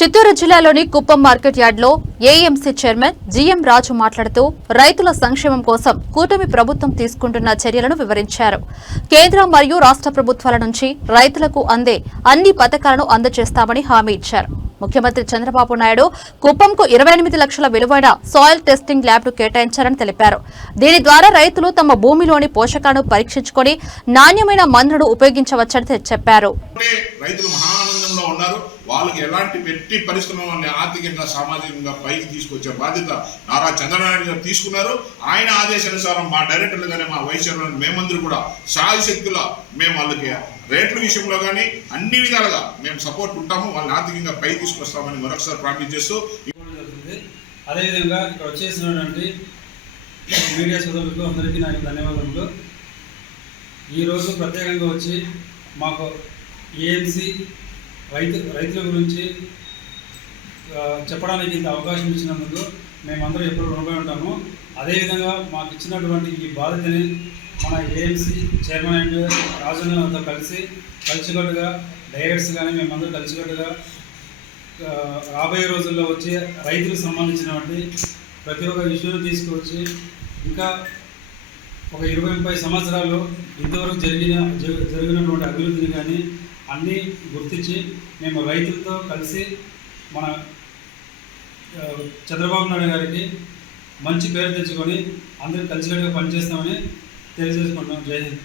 చిత్తూరు జిల్లాలోని కుప్పం మార్కెట్ యార్డ్లో AMC chairman GM రాజు మాట్లాడుతూ రైతుల సంక్షేమం కోసం కూటమి ప్రభుత్వం తీసుకుంటున్న చర్యలను వివరించారు. కేంద్ర మరియు రాష్ట్ర ప్రభుత్వాల నుంచి రైతులకు అందే అన్ని పథకాలను అందజేస్తామని హామీ ఇచ్చారు. ముఖ్యమంత్రి చంద్రబాబు నాయుడు కుప్పంకు 28 లక్షల విలువైన సాయిల్ టెస్టింగ్ ల్యాబ్ను కేటాయించారని తెలిపారు. దీని ద్వారా రైతులు తమ భూమిలోని పోషకాలను పరీక్షించుకుని నాణ్యమైన మందులను ఉపయోగించవచ్చని చెప్పారు. వాళ్ళకి ఎలాంటి పెట్టి పరిశ్రమని ఆర్థికంగా సామాజికంగా పైకి తీసుకొచ్చే బాధ్యత నారా చంద్రబాబు గారు తీసుకున్నారు. ఆయన ఆదేశానుసారం మా డైరెక్టర్లు కానీ మా వైస్ చైర్మన్ మేమందరూ కూడా శాయశక్తుల మేము వాళ్ళకి రేట్ల విషయంలో కానీ అన్ని విధాలుగా మేము సపోర్ట్ ఉంటాము. వాళ్ళని ఆర్థికంగా పైకి తీసుకొస్తామని మరొకసారి ప్రార్థించేస్తూ అదేవిధంగా ఇక్కడ వచ్చేసినటువంటి మీడియా సోదరులకు అందరికీ నాకు ధన్యవాదములు. ఈరోజు ప్రత్యేకంగా వచ్చి మాకు ఏఎంసీ రైతుల గురించి చెప్పడానికి ఇంత అవకాశం ఇచ్చినందుకు మేమందరం ఎప్పుడు రుణపడి ఉంటాము. అదేవిధంగా మాకు ఇచ్చినటువంటి ఈ బాధ్యతని మన ఏఎంసీ చైర్మన్ రాజుతో కలిసికట్టుగా డైరెక్టర్స్ కానీ మేమందరం కలిసికట్టుగా రాబోయే రోజుల్లో వచ్చి రైతులకు సంబంధించినటువంటి ప్రతి ఒక్క ఇష్యూని తీసుకువచ్చి ఇంకా ఒక 20-30 సంవత్సరాలు ఇంతవరకు జరిగినటువంటి అభివృద్ధిని కానీ అన్నీ గుర్తించి మేము రైతులతో కలిసి మన చంద్రబాబు నాయుడు గారికి మంచి పేరు తెచ్చుకొని అందరూ కలిసికట్టుగా పనిచేస్తామని తెలియజేసుకుంటున్నాం. జై హింద్.